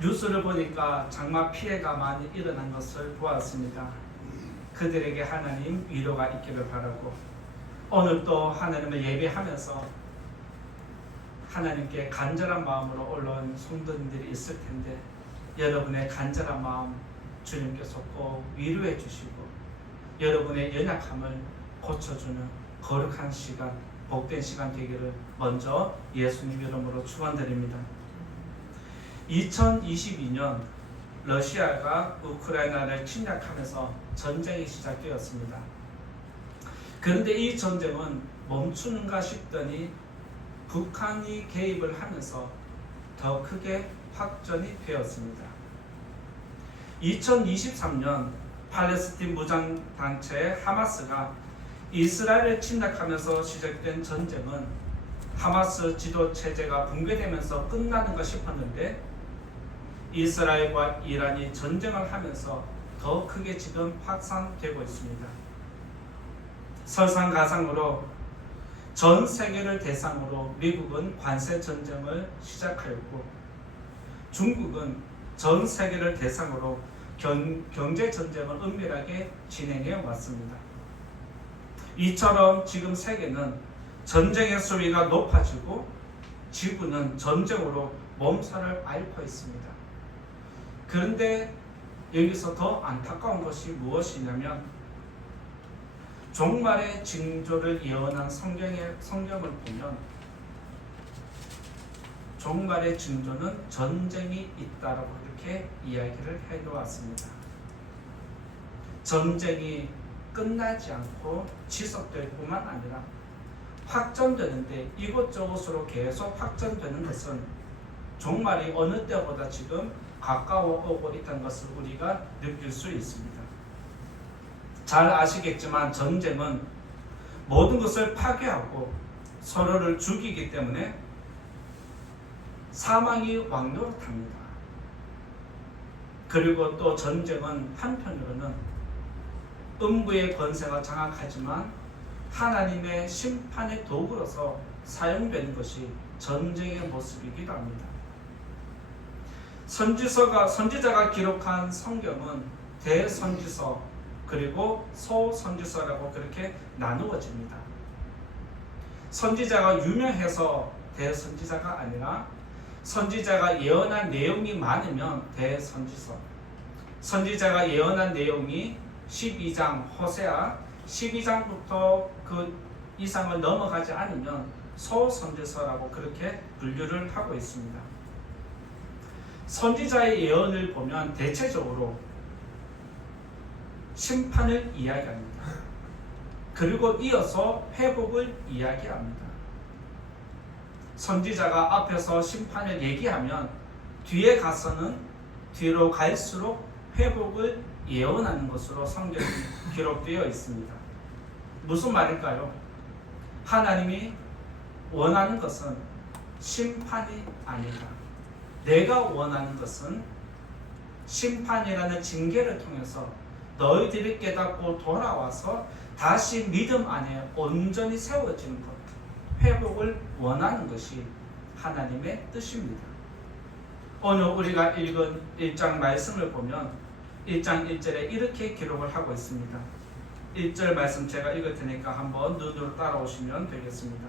뉴스를 보니까 장마 피해가 많이 일어난 것을 보았습니다. 그들에게 하나님 위로가 있기를 바라고, 오늘 또 하나님을 예배하면서 하나님께 간절한 마음으로 올라온 성도님들이 있을 텐데, 여러분의 간절한 마음 주님께서 꼭 위로해 주시고 여러분의 연약함을 고쳐주는 거룩한 시간, 복된 시간 되기를 먼저 예수님 이름으로 축원드립니다. 2022년 러시아가 우크라이나를 침략하면서 전쟁이 시작되었습니다. 그런데 이 전쟁은 멈추는가 싶더니 북한이 개입을 하면서 더 크게 확전이 되었습니다. 2023년 팔레스틴 무장단체 하마스가 이스라엘을 침략하면서 시작된 전쟁은 하마스 지도 체제가 붕괴되면서 끝나는가 싶었는데, 이스라엘과 이란이 전쟁을 하면서 더 크게 지금 확산되고 있습니다. 설상가상으로 전 세계를 대상으로 미국은 관세 전쟁을 시작하였고, 중국은 전 세계를 대상으로 경제 전쟁을 은밀하게 진행해 왔습니다. 이처럼 지금 세계는 전쟁의 수위가 높아지고 지구는 전쟁으로 몸살을 앓고 있습니다. 그런데 여기서 더 안타까운 것이 무엇이냐면, 종말의 징조를 예언한 성경을 보면 종말의 징조는 전쟁이 있다라고 이렇게 이야기를 해놓았습니다. 전쟁이 끝나지 않고 지속될 뿐만 아니라 확전되는데, 이곳저곳으로 계속 확전되는 것은 종말이 어느 때보다 지금 가까워 오고 있다는 것을 우리가 느낄 수 있습니다. 잘 아시겠지만 전쟁은 모든 것을 파괴하고 서로를 죽이기 때문에 사망이 왕노릇합니다. 그리고 또 전쟁은 한편으로는 음부의 권세가 장악하지만 하나님의 심판의 도구로서 사용되는 것이 전쟁의 모습이기도 합니다. 선지자가 기록한 성경은 대선지서 그리고 소선지서라고 그렇게 나누어집니다. 선지자가 유명해서 대선지자가 아니라 선지자가 예언한 내용이 많으면 대선지서, 선지자가 예언한 내용이 12장 호세아 12장부터 그 이상을 넘어가지 않으면 소선지서라고 그렇게 분류를 하고 있습니다. 선지자의 예언을 보면 대체적으로 심판을 이야기합니다. 그리고 이어서 회복을 이야기합니다. 선지자가 앞에서 심판을 얘기하면 뒤에 가서는 뒤로 갈수록 회복을 예언하는 것으로 성경이 기록되어 있습니다. 무슨 말일까요? 하나님이 원하는 것은 심판이 아니다. 내가 원하는 것은 심판이라는 징계를 통해서 너희들이 깨닫고 돌아와서 다시 믿음 안에 온전히 세워지는 것, 회복을 원하는 것이 하나님의 뜻입니다. 오늘 우리가 읽은 1장 말씀을 보면 1장 1절에 이렇게 기록을 하고 있습니다. 1절 말씀 제가 읽을 테니까 한번 눈으로 따라오시면 되겠습니다.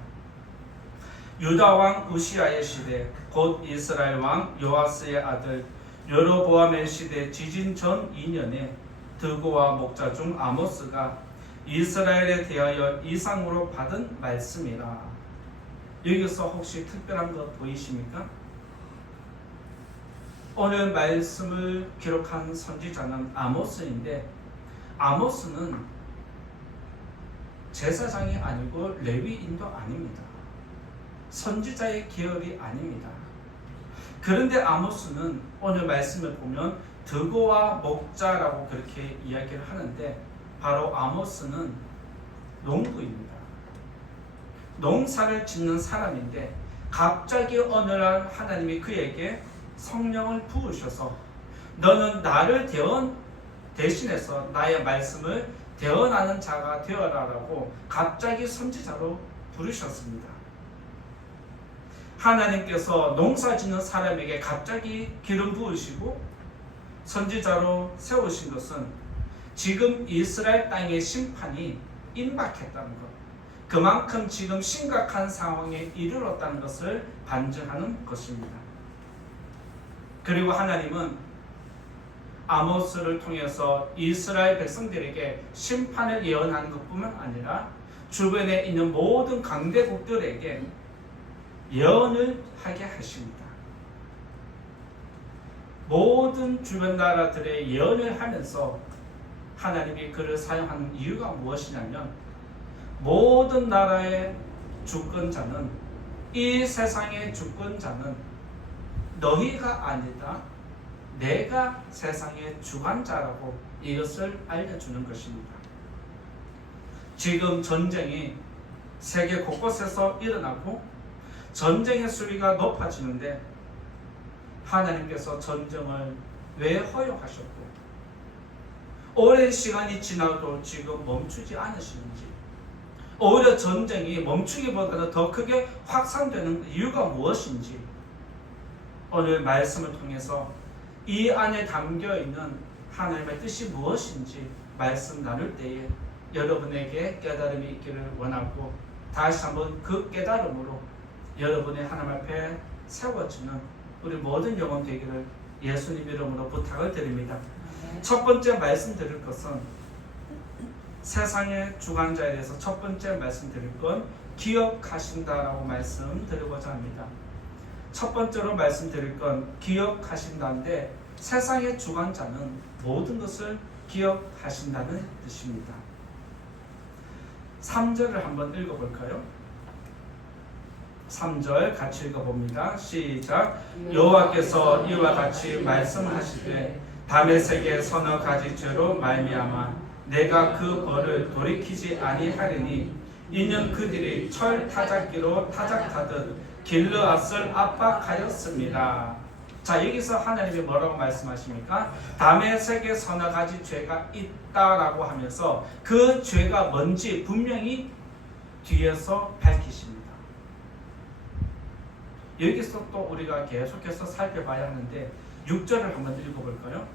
유다 왕 우시아의 시대, 곧 이스라엘 왕 요아스의 아들 여로보암의 시대 지진 전 2년에 드고와 목자 중 아모스가 이스라엘에 대하여 이상으로 받은 말씀이라. 여기서 혹시 특별한 거 보이십니까? 오늘 말씀을 기록한 선지자는 아모스인데, 아모스는 제사장이 아니고 레위인도 아닙니다. 선지자의 계열이 아닙니다. 그런데 아모스는 오늘 말씀을 보면 드고와 목자라고 그렇게 이야기를 하는데, 바로 아모스는 농부입니다. 농사를 짓는 사람인데 갑자기 어느 날 하나님이 그에게 성령을 부으셔서 너는 나를 대신해서 나의 말씀을 대언하는 자가 되어라라고 갑자기 선지자로 부르셨습니다. 하나님께서 농사짓는 사람에게 갑자기 기름 부으시고 선지자로 세우신 것은 지금 이스라엘 땅의 심판이 임박했다는 것, 그만큼 지금 심각한 상황에 이르렀다는 것을 반증하는 것입니다. 그리고 하나님은 아모스를 통해서 이스라엘 백성들에게 심판을 예언하는 것뿐만 아니라 주변에 있는 모든 강대국들에게 예언을 하게 하십니다. 모든 주변 나라들의 예언을 하면서 하나님이 그를 사용하는 이유가 무엇이냐면, 모든 나라의 주권자는, 이 세상의 주권자는 너희가 아니다, 내가 세상의 주관자라고 이것을 알려주는 것입니다. 지금 전쟁이 세계 곳곳에서 일어나고 전쟁의 수위가 높아지는데 하나님께서 전쟁을 왜 허용하셨고 오랜 시간이 지나도 지금 멈추지 않으시는지, 오히려 전쟁이 멈추기보다는 더 크게 확산되는 이유가 무엇인지 오늘 말씀을 통해서 이 안에 담겨있는 하나님의 뜻이 무엇인지 말씀 나눌 때에 여러분에게 깨달음이 있기를 원하고, 다시 한번 그 깨달음으로 여러분의 하나님 앞에 세워지는 우리 모든 영혼 되기를 예수님 이름으로 부탁을 드립니다. 첫 번째 말씀드릴 것은, 세상의 주관자에 대해서 첫 번째 말씀드릴 건 기억하신다라고 말씀드리고자 합니다. 첫 번째로 말씀드릴 건 기억하신다인데, 세상의 주관자는 모든 것을 기억하신다는 뜻입니다. 3절을 한번 읽어볼까요? 3절 같이 읽어봅니다. 시작. 여호와께서 이와 같이 말씀하시되 다메섹의 서너 가지 죄로 말미암아 내가 그 벌을 돌이키지 아니하리니 이는 그들이 철 타작기로 타작하듯 길르앗을 압박하였습니다. 자, 여기서 하나님이 뭐라고 말씀하십니까? 다메섹의 서너 가지 죄가 있다라고 하면서 그 죄가 뭔지 분명히 뒤에서 밝히십니다. 여기서 또 우리가 계속해서 살펴봐야 하는데 6절을 한번 읽어볼까요?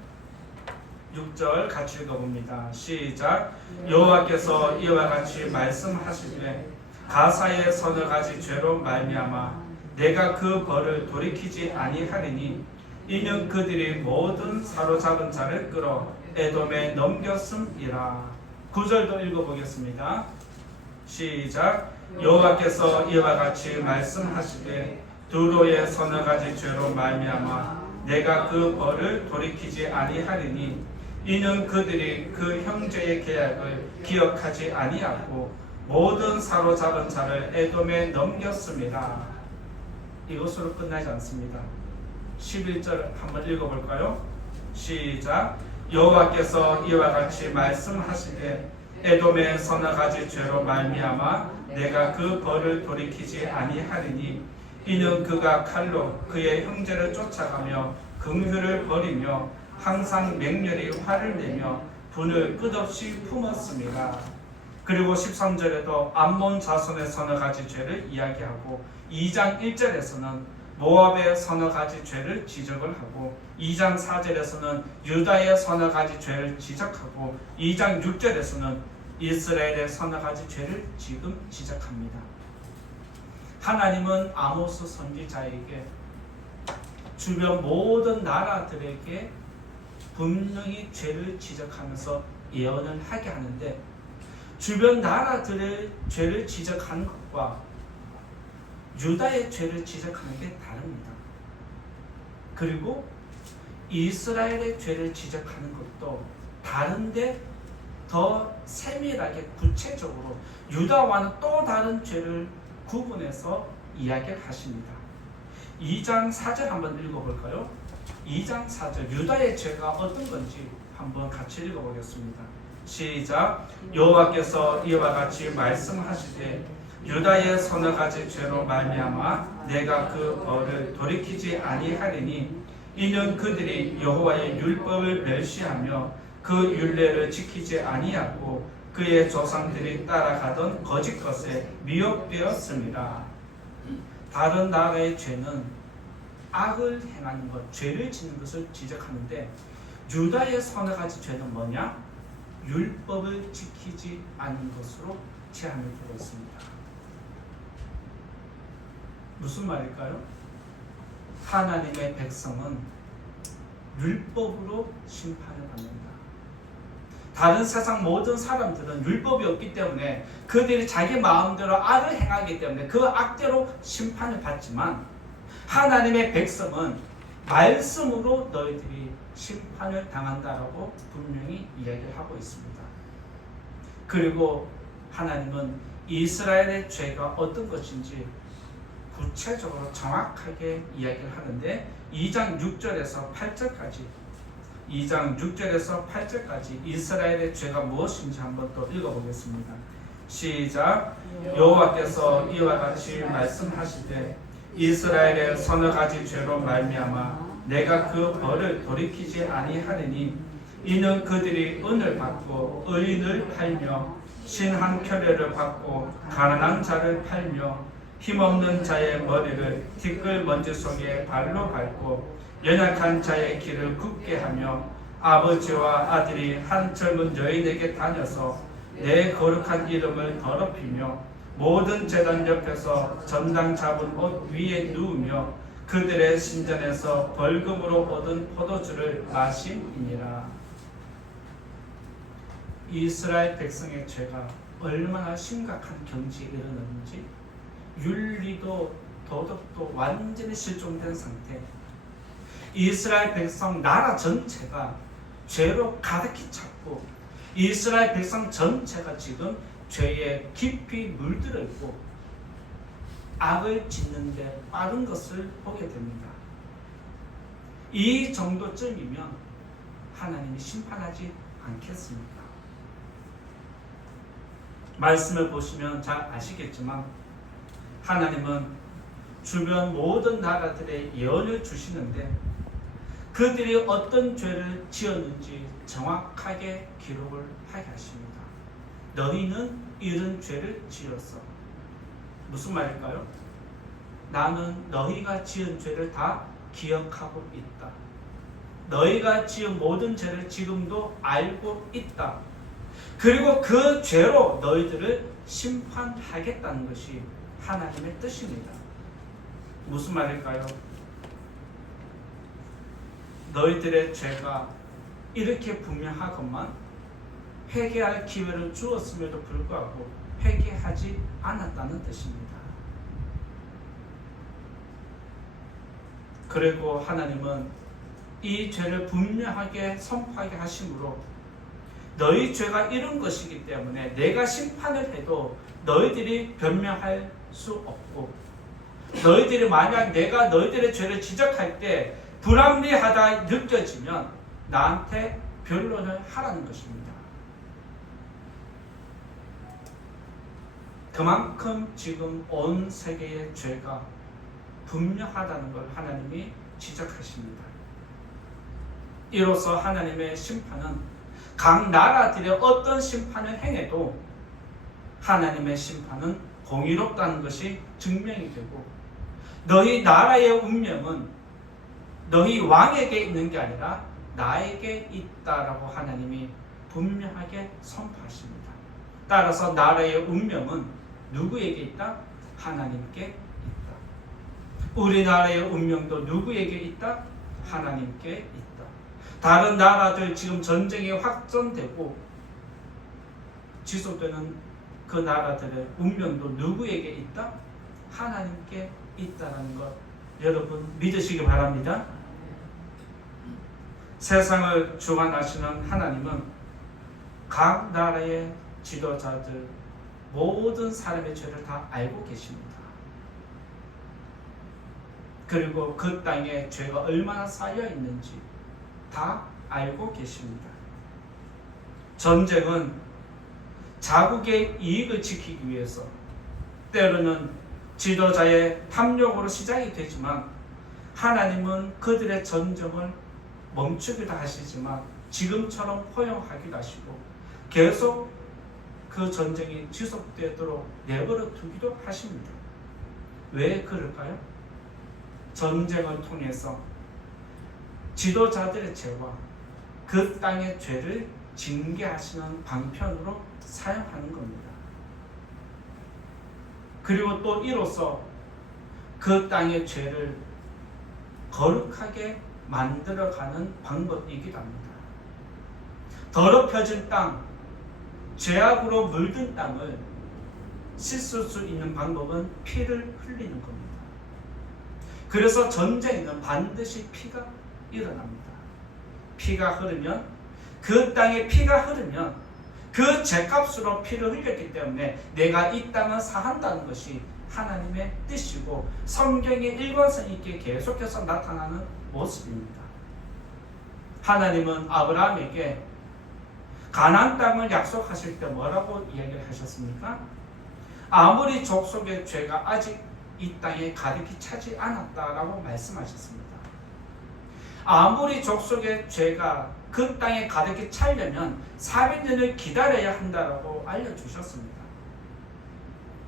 6절 같이 읽어봅니다. 시작. 여호와께서 이와 같이 말씀하시되 가사의 서너 가지 죄로 말미암아 내가 그 벌을 돌이키지 아니하리니 이는 그들이 모든 사로잡은 자를 끌어 에돔에 넘겼음이라. 9절도 읽어보겠습니다. 시작. 여호와께서 이와 같이 말씀하시되 두로의 서너 가지 죄로 말미암아 내가 그 벌을 돌이키지 아니하리니 이는 그들이 그 형제의 계약을 기억하지 아니하고 모든 사로잡은 자를 에돔에 넘겼습니다. 이것으로 끝나지 않습니다. 11절 한번 읽어볼까요? 시작. 여호와께서 이와 같이 말씀하시되 에돔의 서너 가지 죄로 말미암아 내가 그 벌을 돌이키지 아니하리니 이는 그가 칼로 그의 형제를 쫓아가며 긍휼을 버리며 항상 맹렬히 화를 내며 분을 끝없이 품었습니다. 그리고 13절에도 암몬 자손의 서너 가지 죄를 이야기하고 2장 1절에서는 모압의 서너 가지 죄를 지적을 하고 2장 4절에서는 유다의 서너 가지 죄를 지적하고 2장 6절에서는 이스라엘의 서너 가지 죄를 지금 지적합니다. 하나님은 아모스 선지자에게 주변 모든 나라들에게 분명히 죄를 지적하면서 예언을 하게 하는데, 주변 나라들의 죄를 지적하는 것과 유다의 죄를 지적하는 게 다릅니다. 그리고 이스라엘의 죄를 지적하는 것도 다른데 더 세밀하게 구체적으로 유다와는 또 다른 죄를 구분해서 이야기를 하십니다. 2장 4절 한번 읽어볼까요? 2장 4절 유다의 죄가 어떤 건지 한번 같이 읽어보겠습니다. 시작. 여호와께서 이와 같이 말씀하시되 유다의 서너 가지 죄로 말미암아 내가 그 벌을 돌이키지 아니하리니 이는 그들이 여호와의 율법을 멸시하며 그 율례를 지키지 아니하고 그의 조상들이 따라가던 거짓 것에 미혹되었습니다. 다른 나라의 죄는 악을 행하는 것, 죄를 짓는 것을 지적하는데 유다의 서너 가지 죄는 뭐냐? 율법을 지키지 않은 것으로 제한을 두고 있습니다. 무슨 말일까요? 하나님의 백성은 율법으로 심판을 받는다. 다른 세상 모든 사람들은 율법이 없기 때문에 그들이 자기 마음대로 악을 행하기 때문에 그 악대로 심판을 받지만 하나님의 백성은 말씀으로 너희들이 심판을 당한다라고 분명히 이야기를 하고 있습니다. 그리고 하나님은 이스라엘의 죄가 어떤 것인지 구체적으로 정확하게 이야기를 하는데 2장 6절에서 8절까지 이스라엘의 죄가 무엇인지 한번 또 읽어보겠습니다. 시작. 여호와께서 이와 같이 말씀하시되 이스라엘의 서너 가지 죄로 말미암아 내가 그 벌을 돌이키지 아니하리니 이는 그들이 은을 받고 의인을 팔며 신한 켜레를 받고 가난한 자를 팔며 힘없는 자의 머리를 티끌 먼지 속에 발로 밟고 연약한 자의 길을 굽게 하며 아버지와 아들이 한 젊은 여인에게 다녀서 내 거룩한 이름을 더럽히며 모든 제단 옆에서 전당 잡은 옷 위에 누우며 그들의 신전에서 벌금으로 얻은 포도주를 마심이니라. 이스라엘 백성의 죄가 얼마나 심각한 경지에 이르렀는지 윤리도 도덕도 완전히 실종된 상태. 이스라엘 백성 나라 전체가 죄로 가득히 찼고 이스라엘 백성 전체가 지금 죄에 깊이 물들어 있고 악을 짓는데 빠른 것을 보게 됩니다. 이 정도쯤이면 하나님이 심판하지 않겠습니까? 말씀을 보시면 잘 아시겠지만 하나님은 주변 모든 나라들의 예언을 주시는데 그들이 어떤 죄를 지었는지 정확하게 기록을 하게 하십니다. 너희는 이런 죄를 지었어. 무슨 말일까요? 나는 너희가 지은 죄를 다 기억하고 있다. 너희가 지은 모든 죄를 지금도 알고 있다. 그리고 그 죄로 너희들을 심판하겠다는 것이 하나님의 뜻입니다. 무슨 말일까요? 너희들의 죄가 이렇게 분명하건만 회개할 기회를 주었음에도 불구하고 회개하지 않았다는 뜻입니다. 그리고 하나님은 이 죄를 분명하게 선포하게 하심으로 너희 죄가 이런 것이기 때문에 내가 심판을 해도 너희들이 변명할 수 없고 너희들이 만약 내가 너희들의 죄를 지적할 때 불합리하다 느껴지면 나한테 변론을 하라는 것입니다. 그만큼 지금 온 세계의 죄가 분명하다는 걸 하나님이 지적하십니다. 이로써 하나님의 심판은 각 나라들의 어떤 심판을 행해도 하나님의 심판은 공의롭다는 것이 증명이 되고 너희 나라의 운명은 너희 왕에게 있는 게 아니라 나에게 있다라고 하나님이 분명하게 선포하십니다. 따라서 나라의 운명은 누구에게 있다? 하나님께 있다. 우리나라의 운명도 누구에게 있다? 하나님께 있다. 다른 나라들 지금 전쟁이 확전되고 지속되는 그 나라들의 운명도 누구에게 있다? 하나님께 있다는 것 여러분 믿으시기 바랍니다. 세상을 주관하시는 하나님은 각 나라의 지도자들 모든 사람의 죄를 다 알고 계십니다. 그리고 그 땅에 죄가 얼마나 쌓여 있는지 다 알고 계십니다. 전쟁은 자국의 이익을 지키기 위해서 때로는 지도자의 탐욕으로 시작이 되지만 하나님은 그들의 전쟁을 멈추기도 하시지만 지금처럼 허용하기도 하시고 계속 그 전쟁이 지속되도록 내버려 두기도 하십니다. 왜 그럴까요? 전쟁을 통해서 지도자들의 죄와 그 땅의 죄를 징계하시는 방편으로 사용하는 겁니다. 그리고 또 이로써 그 땅의 죄를 거룩하게 만들어가는 방법이기도 합니다. 더럽혀진 땅, 죄악으로 물든 땅을 씻을 수 있는 방법은 피를 흘리는 겁니다. 그래서 전쟁에는 반드시 피가 일어납니다. 피가 흐르면, 그 땅에 피가 흐르면 그 죄값으로 피를 흘렸기 때문에 내가 이 땅을 사한다는 것이 하나님의 뜻이고 성경의 일관성 있게 계속해서 나타나는 모습입니다. 하나님은 아브라함에게 가나안 땅을 약속하실 때 뭐라고 이야기를 하셨습니까? 아무리 족속의 죄가 아직 이 땅에 가득히 차지 않았다라고 말씀하셨습니다. 아무리 족속의 죄가 그 땅에 가득히 차려면 400년을 기다려야 한다라고 알려주셨습니다.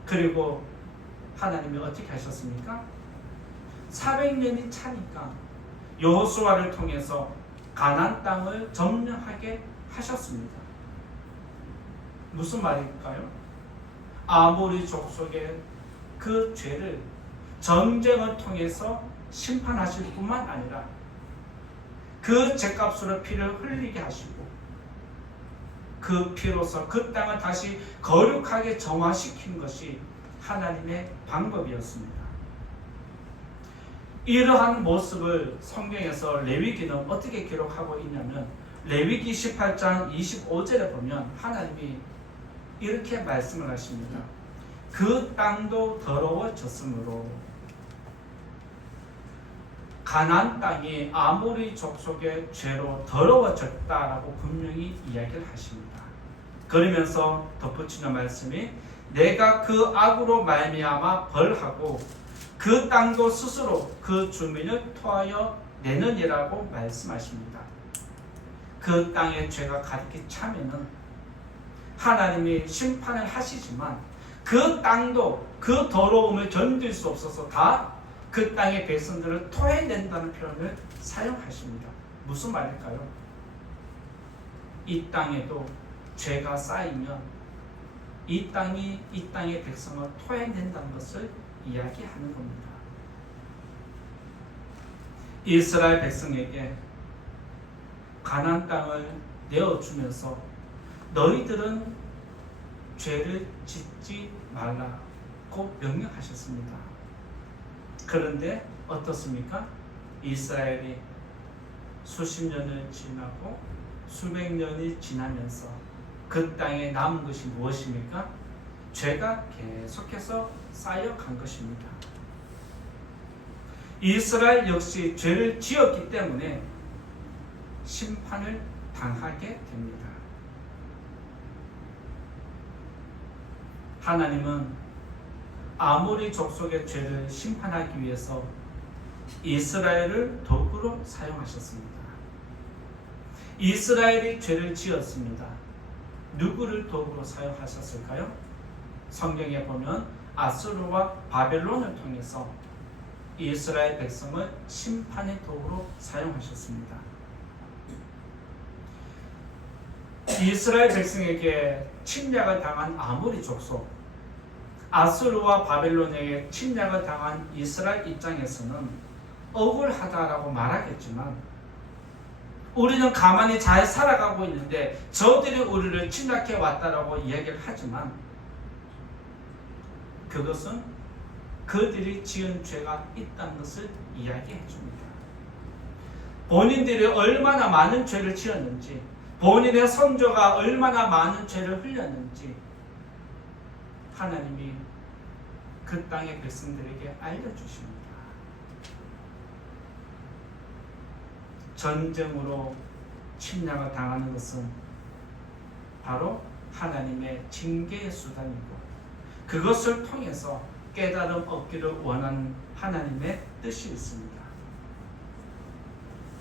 그리고 하나님이 어떻게 하셨습니까? 400년이 차니까 여호수아를 통해서 가나안 땅을 점령하게 하셨습니다. 무슨 말일까요? 아모리 족속의 그 죄를 전쟁을 통해서 심판하실 뿐만 아니라 그 죄값으로 피를 흘리게 하시고 그 피로서 그 땅을 다시 거룩하게 정화시키는 것이 하나님의 방법이었습니다. 이러한 모습을 성경에서 레위기는 어떻게 기록하고 있냐면 레위기 18장 25절에 보면 하나님이 이렇게 말씀을 하십니다. 그 땅도 더러워졌으므로 가나안 땅이 아모리 족속의 죄로 더러워졌다라고 분명히 이야기를 하십니다. 그러면서 덧붙이는 말씀이 내가 그 악으로 말미암아 벌하고 그 땅도 스스로 그 주민을 토하여 내느니라고 말씀하십니다. 그 땅에 죄가 가득히 차면은 하나님이 심판을 하시지만 그 땅도 그 더러움을 견딜 수 없어서 다 그 땅의 백성들을 토해낸다는 표현을 사용하십니다. 무슨 말일까요? 이 땅에도 죄가 쌓이면 이 땅의 백성을 토해낸다는 것을 이야기하는 겁니다. 이스라엘 백성에게 가나안 땅을 내어주면서 너희들은 죄를 짓지 말라고 명령하셨습니다. 그런데 어떻습니까? 이스라엘이 수십 년을 지나고 수백 년이 지나면서 그 땅에 남은 것이 무엇입니까? 죄가 계속해서 쌓여간 것입니다. 이스라엘 역시 죄를 지었기 때문에 심판을 당하게 됩니다. 하나님은 아모리 족속의 죄를 심판하기 위해서 이스라엘을 도구로 사용하셨습니다. 이스라엘이 죄를 지었습니다. 누구를 도구로 사용하셨을까요? 성경에 보면 아수르와 바벨론을 통해서 이스라엘 백성을 심판의 도구로 사용하셨습니다. 이스라엘 백성에게 침략을 당한 아모리 족속, 아수르와 바벨론에게 침략을 당한 이스라엘 입장에서는 억울하다라고 말하겠지만 우리는 가만히 잘 살아가고 있는데 저들이 우리를 침략해 왔다라고 이야기를 하지만 그것은 그들이 지은 죄가 있다는 것을 이야기해 줍니다. 본인들이 얼마나 많은 죄를 지었는지, 본인의 선조가 얼마나 많은 죄를 흘렸는지 하나님이 그 땅의 백성들에게 알려주십니다. 전쟁으로 침략을 당하는 것은 바로 하나님의 징계의 수단이고 그것을 통해서 깨달음 얻기를 원하는 하나님의 뜻이 있습니다.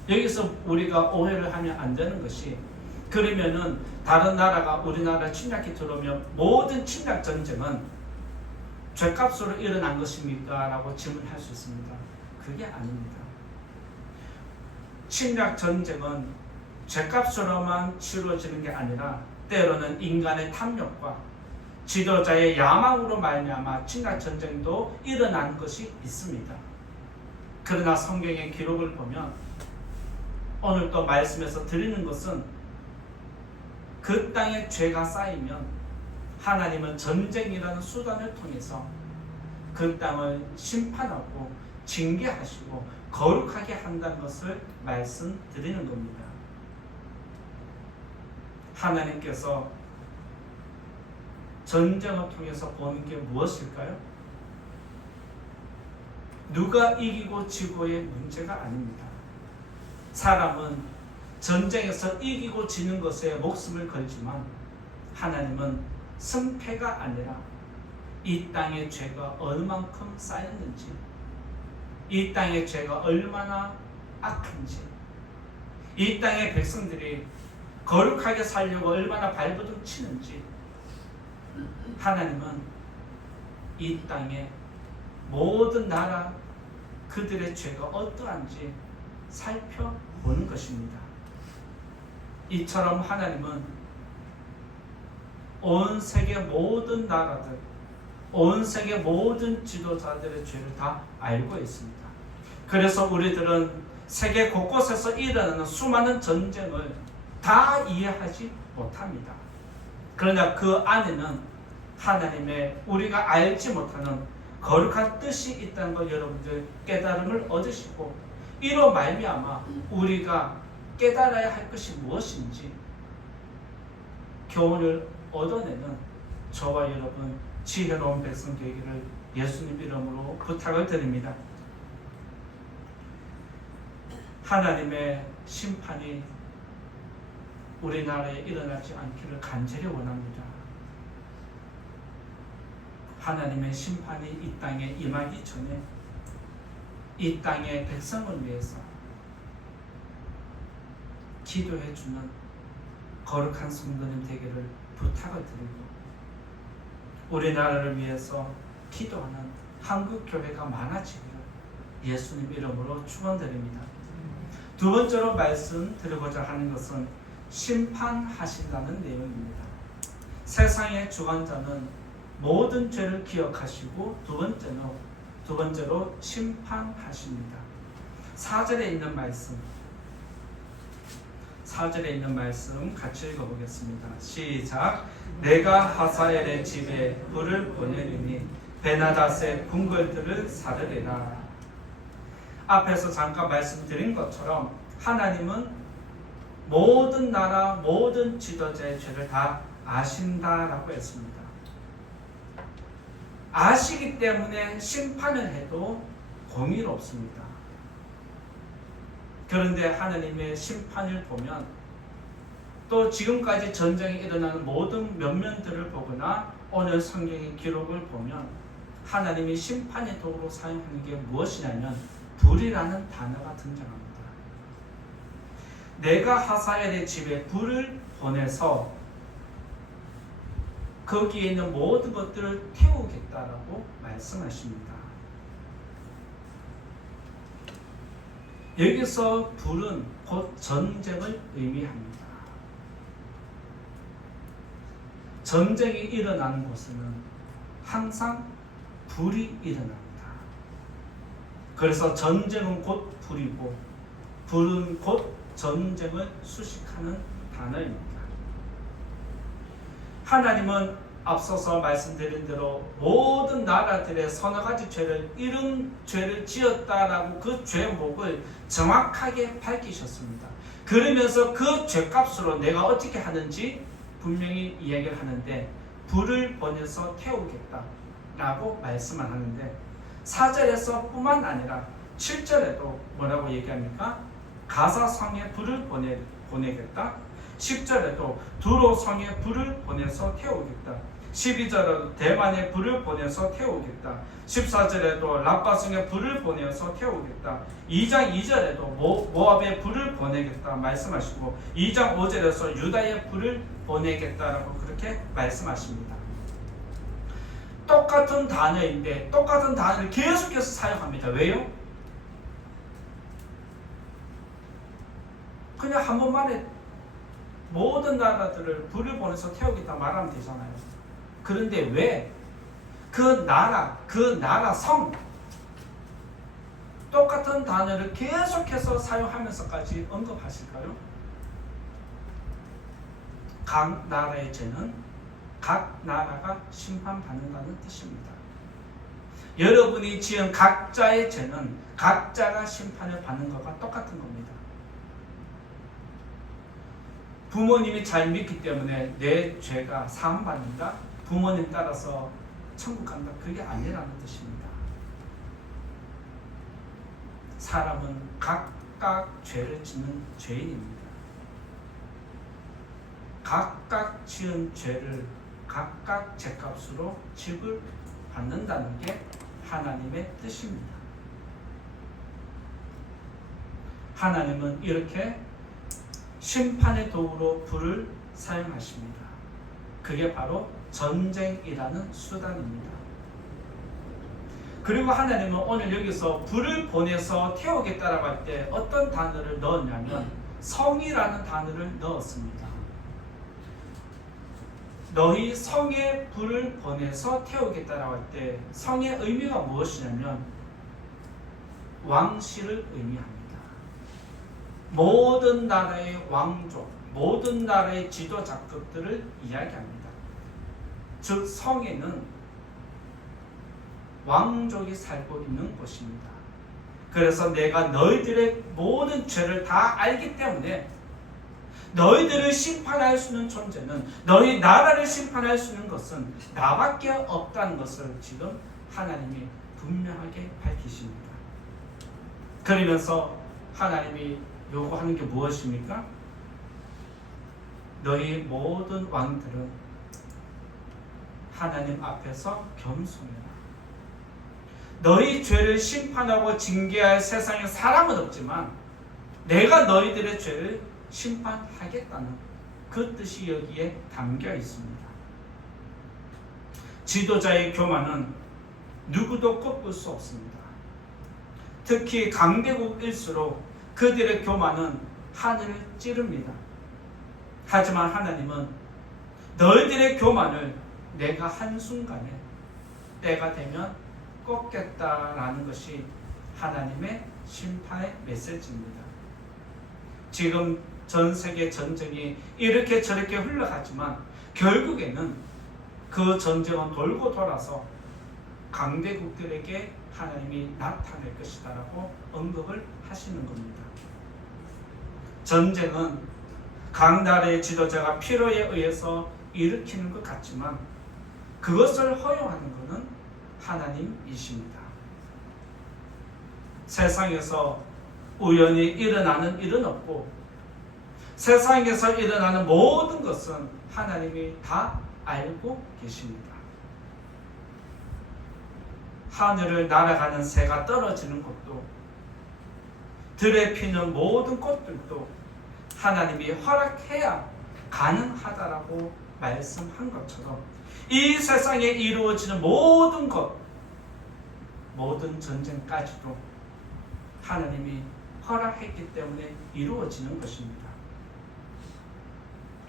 여기서 우리가 오해를 하면 안 되는 것이 그러면은 다른 나라가 우리나라 침략이 들어오면 모든 침략 전쟁은 죄값으로 일어난 것입니까? 라고 질문할 수 있습니다. 그게 아닙니다. 침략 전쟁은 죄값으로만 치루어지는 게 아니라 때로는 인간의 탐욕과 지도자의 야망으로 말미암아 침략 전쟁도 일어난 것이 있습니다. 그러나 성경의 기록을 보면 오늘 또 말씀에서 드리는 것은 그 땅에 죄가 쌓이면 하나님은 전쟁이라는 수단을 통해서 그 땅을 심판하고 징계하시고 거룩하게 한다는 것을 말씀드리는 겁니다. 하나님께서 전쟁을 통해서 보는 게 무엇일까요? 누가 이기고 지고의 문제가 아닙니다. 사람은 전쟁에서 이기고 지는 것에 목숨을 걸지만 하나님은 승패가 아니라 이 땅의 죄가 얼만큼 쌓였는지, 이 땅의 죄가 얼마나 악한지, 이 땅의 백성들이 거룩하게 살려고 얼마나 발버둥 치는지 하나님은 이 땅의 모든 나라 그들의 죄가 어떠한지 살펴보는 것입니다. 이처럼 하나님은 온 세계 모든 나라들, 온 세계 모든 지도자들의 죄를 다 알고 있습니다. 그래서 우리들은 세계 곳곳에서 일어나는 수많은 전쟁을 다 이해하지 못합니다. 그러나 그 안에는 하나님의 우리가 알지 못하는 거룩한 뜻이 있다는 걸 여러분들 깨달음을 얻으시고, 이로 말미암아 우리가 깨달아야 할 것이 무엇인지 교훈을 얻어내는 저와 여러분 지혜로운 백성 되기를 예수님 이름으로 부탁을 드립니다. 하나님의 심판이 우리나라에 일어나지 않기를 간절히 원합니다. 하나님의 심판이 이 땅에 임하기 전에 이 땅의 백성을 위해서 기도해주는 거룩한 성도님 되기를 부탁을 드리고, 우리나라를 위해서 기도하는 한국교회가 많아지기를 예수님 이름으로 축원드립니다. 두 번째로 말씀드리고자 하는 것은 심판하신다는 내용입니다. 세상의 주관자는 모든 죄를 기억하시고 두 번째로 심판하십니다. 4절에 있는 말씀 같이 읽어보겠습니다. 시작. 내가 하사엘의 집에 불을 보내리니 베나닷의 궁궐들을 사르리라. 앞에서 잠깐 말씀드린 것처럼 하나님은 모든 나라 모든 지도자의 죄를 다 아신다라고 했습니다. 아시기 때문에 심판을 해도 공의롭습니다. 그런데 하나님의 심판을 보면, 또 지금까지 전쟁이 일어나는 모든 면면들을 보거나 오늘 성경의 기록을 보면 하나님이 심판의 도구로 사용하는 게 무엇이냐면 불이라는 단어가 등장합니다. 내가 하사엘의 집에 불을 보내서 거기에 있는 모든 것들을 태우겠다라고 말씀하십니다. 여기서 불은 곧 전쟁을 의미합니다. 전쟁이 일어나는 곳에는 항상 불이 일어납니다. 그래서 전쟁은 곧 불이고 불은 곧 전쟁을 수식하는 단어입니다. 하나님은 앞서서 말씀드린 대로 모든 나라들의 서너 가지 죄를 이런 죄를 지었다라고 그 죄목을 정확하게 밝히셨습니다. 그러면서 그 죄값으로 내가 어떻게 하는지 분명히 이야기를 하는데, 불을 보내서 태우겠다라고 말씀을 하는데, 4절에서 뿐만 아니라 7절에도 뭐라고 얘기합니까? 가사 성에 불을 보내겠다. 10절에도 두로 성에 불을 보내서 태우겠다. 12절에도 대만에 불을 보내서 태우겠다. 14절에도 라빠 성에 불을 보내서 태우겠다. 2장 2절에도 모압에 불을 보내겠다 말씀하시고, 2장 5절에서 유다에 불을 보내겠다라고 그렇게 말씀하십니다. 똑같은 단어인데 똑같은 단어를 계속해서 사용합니다. 왜요? 그냥 한 번만에 모든 나라들을 불을 보내서 태우겠다 말하면 되잖아요. 그런데 왜 그 나라 성 똑같은 단어를 계속해서 사용하면서까지 언급하실까요? 각 나라의 죄는 각 나라가 심판받는다는 뜻입니다. 여러분이 지은 각자의 죄는 각자가 심판을 받는 것과 똑같은 겁니다. 부모님이 잘 믿기 때문에 내 죄가 사함받는다? 부모님 따라서 천국 간다? 그게 아니라는 뜻입니다. 사람은 각각 죄를 짓는 죄인입니다. 각각 지은 죄를 각각 죄값으로 지불받는다는 게 하나님의 뜻입니다. 하나님은 이렇게 심판의 도구로 불을 사용하십니다. 그게 바로 전쟁이라는 수단입니다. 그리고 하나님은 오늘 여기서 불을 보내서 태우겠다라고 할 때 어떤 단어를 넣었냐면 성이라는 단어를 넣었습니다. 너희 성에 불을 보내서 태우겠다라고 할 때 성의 의미가 무엇이냐면 왕실을 의미합니다. 모든 나라의 왕족, 모든 나라의 지도자급들을 이야기합니다. 즉 성에는 왕족이 살고 있는 곳입니다. 그래서 내가 너희들의 모든 죄를 다 알기 때문에 너희들을 심판할 수 있는 존재는, 너희 나라를 심판할 수 있는 것은 나밖에 없다는 것을 지금 하나님이 분명하게 밝히십니다. 그러면서 하나님이 요구하는 게 무엇입니까? 너희 모든 왕들은 하나님 앞에서 겸손해라. 너희 죄를 심판하고 징계할 세상에 사람은 없지만 내가 너희들의 죄를 심판하겠다는 그 뜻이 여기에 담겨 있습니다. 지도자의 교만은 누구도 꺾을 수 없습니다. 특히 강대국일수록 그들의 교만은 하늘을 찌릅니다. 하지만 하나님은 너희들의 교만을 내가 한순간에 때가 되면 꺾겠다라는 것이 하나님의 심판의 메시지입니다. 지금 전 세계 전쟁이 이렇게 저렇게 흘러가지만 결국에는 그 전쟁은 돌고 돌아서 강대국들에게 하나님이 나타낼 것이다라고 언급을 하시는 겁니다. 전쟁은 각 나라의 지도자가 필요에 의해서 일으키는 것 같지만 그것을 허용하는 것은 하나님이십니다. 세상에서 우연히 일어나는 일은 없고 세상에서 일어나는 모든 것은 하나님이 다 알고 계십니다. 하늘을 날아가는 새가 떨어지는 것도, 들에 피는 모든 꽃들도 하나님이 허락해야 가능하다라고 말씀한 것처럼 이 세상에 이루어지는 모든 것, 모든 전쟁까지도 하나님이 허락했기 때문에 이루어지는 것입니다.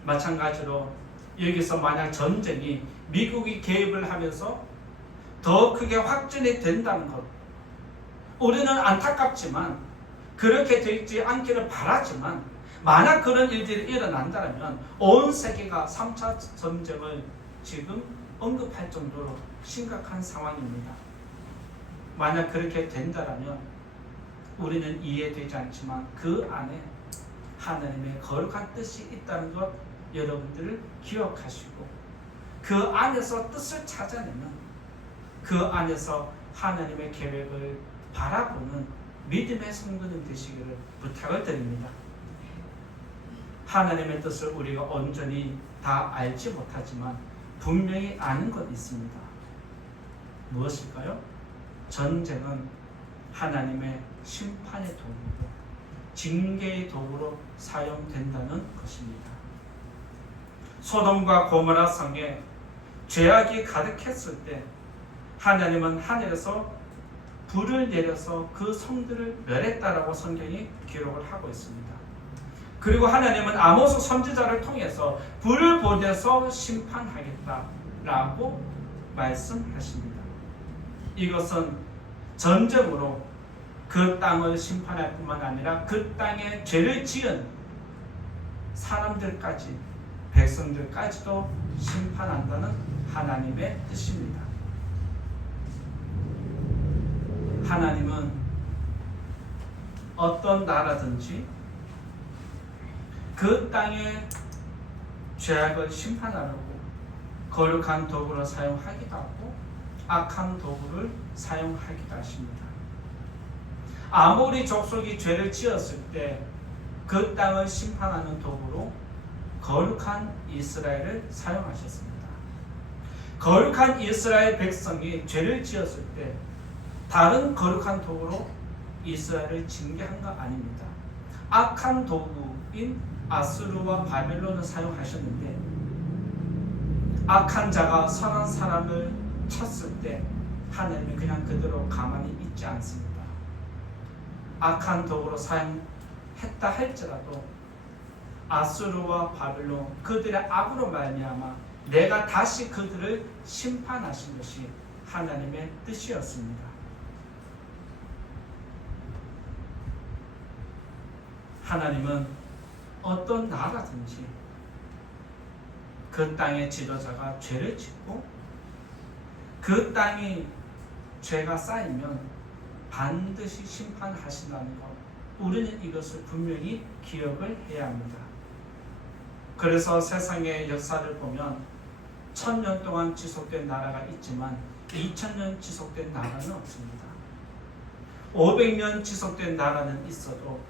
마찬가지로 여기서 만약 전쟁이 미국이 개입을 하면서 더 크게 확전이 된다는 것, 우리는 안타깝지만 그렇게 되지 않기를 바라지만 만약 그런 일들이 일어난다면 온 세계가 3차 전쟁을 지금 언급할 정도로 심각한 상황입니다. 만약 그렇게 된다면 우리는 이해되지 않지만 그 안에 하나님의 거룩한 뜻이 있다는 것 여러분들을 기억하시고 그 안에서 뜻을 찾아내는, 그 안에서 하나님의 계획을 바라보는 믿음의 성도님 되시기를 부탁을 드립니다. 하나님의 뜻을 우리가 온전히 다 알지 못하지만 분명히 아는 것 있습니다. 무엇일까요? 전쟁은 하나님의 심판의 도구로, 징계의 도구로 사용된다는 것입니다. 소돔과 고모라 성에 죄악이 가득했을 때 하나님은 하늘에서 불을 내려서 그 성들을 멸했다라고 성경이 기록을 하고 있습니다. 그리고 하나님은 아모스 선지자를 통해서 불을 보내서 심판하겠다라고 말씀하십니다. 이것은 전적으로 그 땅을 심판할 뿐만 아니라 그 땅에 죄를 지은 사람들까지, 백성들까지도 심판한다는 하나님의 뜻입니다. 하나님은 어떤 나라든지 그 땅의 죄악을 심판하려고 거룩한 도구를 사용하기도 하고 악한 도구를 사용하기도 하십니다. 아모리 족속이 죄를 지었을 때 그 땅을 심판하는 도구로 거룩한 이스라엘을 사용하셨습니다. 거룩한 이스라엘 백성이 죄를 지었을 때 다른 거룩한 도구로 이스라엘을 징계한 거 아닙니다. 악한 도구인 아수르와 바벨론을 사용하셨는데 악한 자가 선한 사람을 쳤을 때 하나님이 그냥 그대로 가만히 있지 않습니다. 악한 도구로 사용했다 할지라도 아수르와 바벨론 그들의 악으로 말미암아 내가 다시 그들을 심판하신 것이 하나님의 뜻이었습니다. 하나님은 어떤 나라든지 그 땅의 지도자가 죄를 짓고 그 땅이 죄가 쌓이면 반드시 심판하신다는 것, 우리는 이것을 분명히 기억을 해야 합니다. 그래서 세상의 역사를 보면 1000년 동안 지속된 나라가 있지만 2000년 지속된 나라는 없습니다. 500년 지속된 나라는 있어도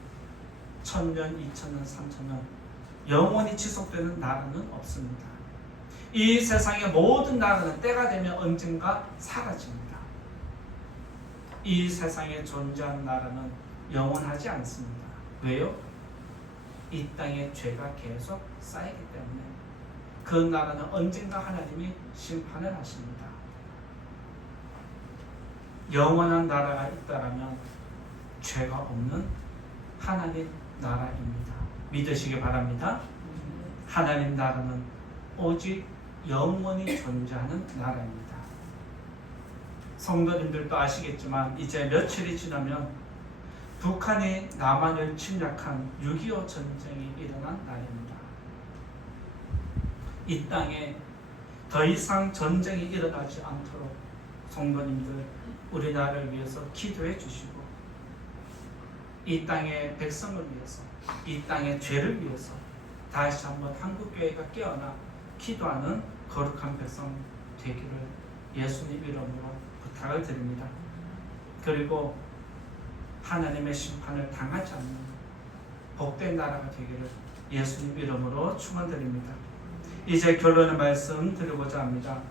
1000년, 2000년, 3000년 영원히 지속되는 나라는 없습니다. 이 세상의 모든 나라는 때가 되면 언젠가 사라집니다. 이 세상에 존재하는 나라는 영원하지 않습니다. 왜요? 이 땅에 죄가 계속 쌓이기 때문에 그 나라는 언젠가 하나님이 심판을 하십니다. 영원한 나라가 있다라면 죄가 없는 하나님 나라입니다. 믿으시기 바랍니다. 하나님 나라는 오직 영원히 존재하는 나라입니다. 성도님들도 아시겠지만 이제 며칠이 지나면 북한이 남한을 침략한 6.25 전쟁이 일어난 날입니다. 이 땅에 더 이상 전쟁이 일어나지 않도록 성도님들 우리나라를 위해서 기도해 주시고 이 땅의 백성을 위해서, 이 땅의 죄를 위해서 다시 한번 한국교회가 깨어나 기도하는 거룩한 백성 되기를 예수님 이름으로 부탁을 드립니다. 그리고 하나님의 심판을 당하지 않는 복된 나라가 되기를 예수님 이름으로 축원드립니다. 이제 결론의 말씀 드리고자 합니다.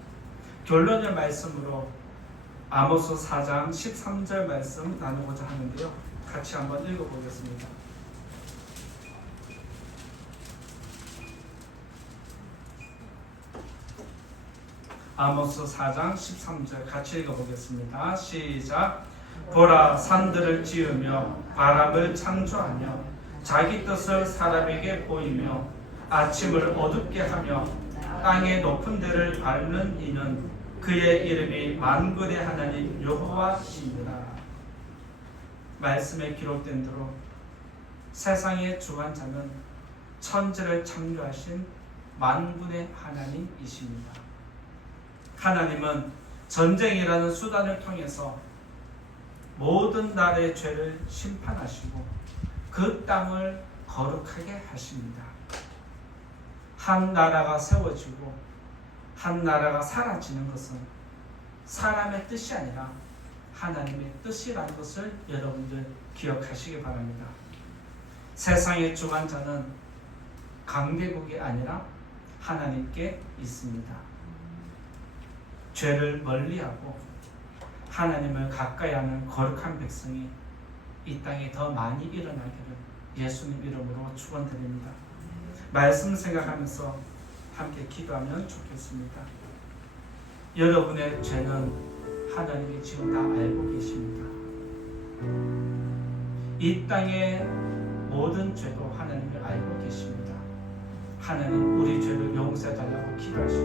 결론의 말씀으로 아모스 4장 13절 말씀 나누고자 하는데요. 같이 한번 읽어보겠습니다. 아모스 4장 13절 같이 읽어보겠습니다. 시작. 보라, 산들을 지으며 바람을 창조하며 자기 뜻을 사람에게 보이며 아침을 어둡게 하며 땅의 높은 데를 밟는 이는 그의 이름이 만군의 하나님 여호와이니라. 말씀에 기록된 대로 세상의 주관자는 천지를 창조하신 만군의 하나님이십니다. 하나님은 전쟁이라는 수단을 통해서 모든 나라의 죄를 심판하시고 그 땅을 거룩하게 하십니다. 한 나라가 세워지고 한 나라가 사라지는 것은 사람의 뜻이 아니라 하나님의 뜻이라는 것을 여러분들 기억하시기 바랍니다. 세상의 주관자는 강대국이 아니라 하나님께 있습니다. 죄를 멀리하고 하나님을 가까이하는 거룩한 백성이 이 땅에 더 많이 일어나기를 예수님 이름으로 축원드립니다. 말씀 생각하면서 함께 기도하면 좋겠습니다. 여러분의 죄는 하나님이 지금 다 알고 계십니다. 이 땅의 모든 죄도 하나님이 알고 계십니다. 하나님 우리 죄를 용서해달라고 기도하시고